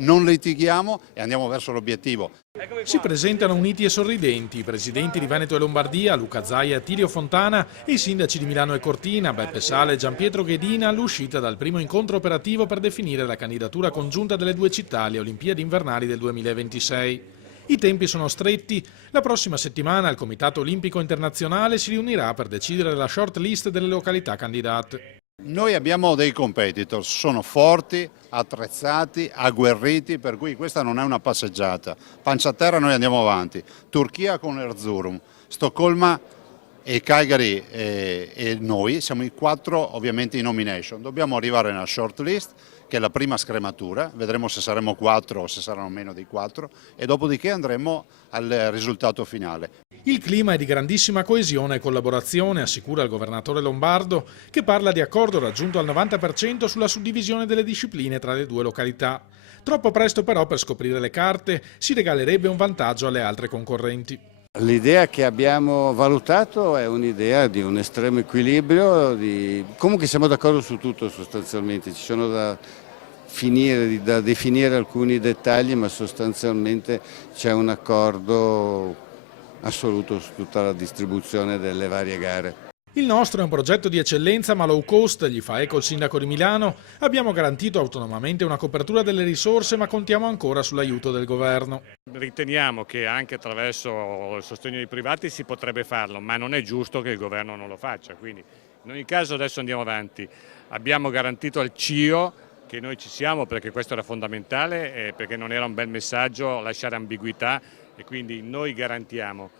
non litighiamo e andiamo verso l'obiettivo. Si presentano uniti e sorridenti i presidenti di Veneto e Lombardia, Luca Zaia e Attilio Fontana, e i sindaci di Milano e Cortina, Beppe Sala e Gianpietro Ghedina, all'uscita dal primo incontro operativo per definire la candidatura congiunta delle due città alle Olimpiadi invernali del 2026. I tempi sono stretti. La prossima settimana il Comitato Olimpico Internazionale si riunirà per decidere la short list delle località candidate. Noi abbiamo dei competitor, sono forti, attrezzati, agguerriti, per cui questa non è una passeggiata. Pancia a terra, noi andiamo avanti. Turchia con Erzurum, Stoccolma e Cagliari e noi siamo i 4 ovviamente in nomination. Dobbiamo arrivare nella short list, che è la prima scrematura, vedremo se saremo 4 o se saranno meno di 4 e dopodiché andremo al risultato finale. Il clima è di grandissima coesione e collaborazione, assicura il governatore lombardo, che parla di accordo raggiunto al 90% sulla suddivisione delle discipline tra le due località. Troppo presto però per scoprire le carte, si regalerebbe un vantaggio alle altre concorrenti. L'idea che abbiamo valutato è un'idea di un estremo equilibrio, comunque siamo d'accordo su tutto sostanzialmente, ci sono da definire alcuni dettagli, ma sostanzialmente c'è un accordo assoluto su tutta la distribuzione delle varie gare. Il nostro è un progetto di eccellenza ma low cost, gli fa eco il sindaco di Milano. Abbiamo garantito autonomamente una copertura delle risorse, ma contiamo ancora sull'aiuto del governo. Riteniamo che anche attraverso il sostegno dei privati si potrebbe farlo, ma non è giusto che il governo non lo faccia. Quindi in ogni caso adesso andiamo avanti. Abbiamo garantito al CIO che noi ci siamo, perché questo era fondamentale e perché non era un bel messaggio lasciare ambiguità, e quindi noi garantiamo.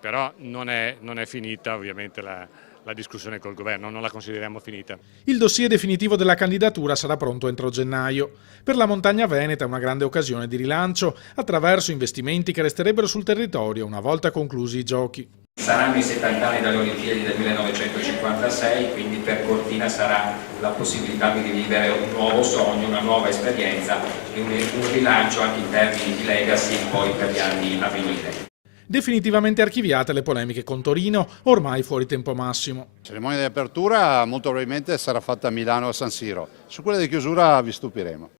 Però non è finita ovviamente la discussione col governo, non la consideriamo finita. Il dossier definitivo della candidatura sarà pronto entro gennaio. Per la montagna veneta è una grande occasione di rilancio attraverso investimenti che resterebbero sul territorio una volta conclusi i giochi. Saranno i 70 anni dalle Olimpiadi del 1956, quindi per Cortina sarà la possibilità di rivivere un nuovo sogno, una nuova esperienza e un rilancio anche in termini di legacy poi per gli anni a venire. Definitivamente archiviate le polemiche con Torino, ormai fuori tempo massimo. La cerimonia di apertura molto probabilmente sarà fatta a Milano a San Siro, su quella di chiusura vi stupiremo.